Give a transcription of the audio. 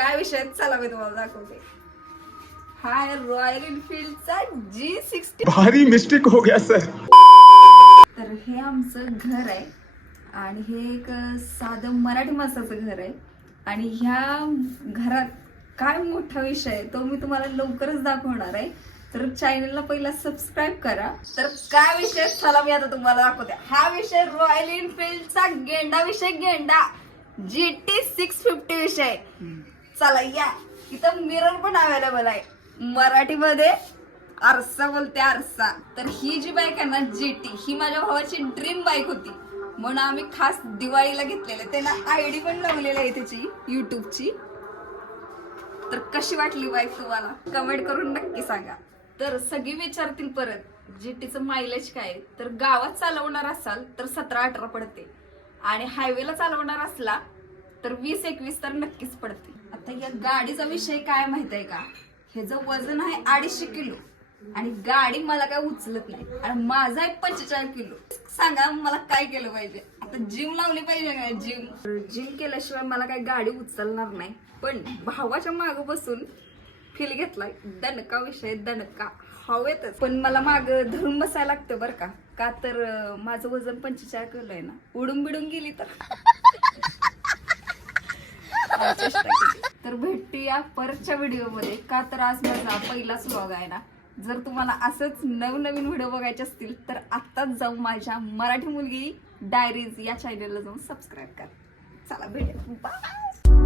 काय विषय? चला मी तुम्हाला दाखवते. हा आहे रॉयल एनफिल्डचा जी सिक्स्टी भारी मिस्टेक हो गया सर तर हे आमचं घर आहे आणि हे एक साधं मराठी माणसाचं घर आहे. आणि ह्या घरात काय मोठा विषय आहे तो मी तुम्हाला लवकरच दाखवणार आहे. तर चॅनलला पहिला सबस्क्राईब करा. तर काय विषय? चला मी आता तुम्हाला दाखवते. हा विषय रॉयल एनफिल्डचा गेंडा विषय गेंडा. जी टी सिक्स फिफ्टी विषय. चला या. इथं मिरर पण अवेलेबल आहे. मराठीमध्ये आरसा बोलते आरसा. तर ही जी बाईक आहे ना जीटी ही माझ्या भावाची ड्रीम बाईक होती. म्हणून आम्ही खास दिवाळीला घेतलेले. त्यांना आयडी पण लावलेली आहे त्याची युट्यूबची तर कशी वाटली बाईक तुम्हाला? कमेंट करून नक्की सांगा. तर सगळी विचारतील परत जीटीचं मायलेज काय? आहे? तर गावात चालवणार असाल तर सतरा अठरा पडते. आणि हायवेला चालवणार असला तर वीस एकवीस तर नक्कीच पडते आता या गाडीचा विषय काय माहीत आहे का ह्याचं वजन आहे अडीचशे किलो आणि गाडी मला काय उचलत नाही. आणि माझा आहे पंचेचाळीस किलो. सांगा मला काय केलं पाहिजे? आता जिम लावली पाहिजे का जिम जिम केल्याशिवाय मला काय गाडी उचलणार नाही. पण भावाच्या माग बसून फील घेतलाय दणका विषय दणका. हवेतच. पण मला माग धरून बसायला लागतं बरं का. का तर माझं वजन पंचेचाळीस किलो आहे ना. उडून बिडून गेली तर. तर भेटूया परतच्या व्हिडिओमध्ये. का तर आज माझा पहिलाच व्लॉग आहे ना. जर तुम्हाला असंच नवनवीन व्हिडिओ बघायचे असतील तर आत्ताच जाऊन माझ्या मराठी मुलगी डायरीज या चॅनलला जाऊन सबस्क्राईब करा. चला भेटूया. बाय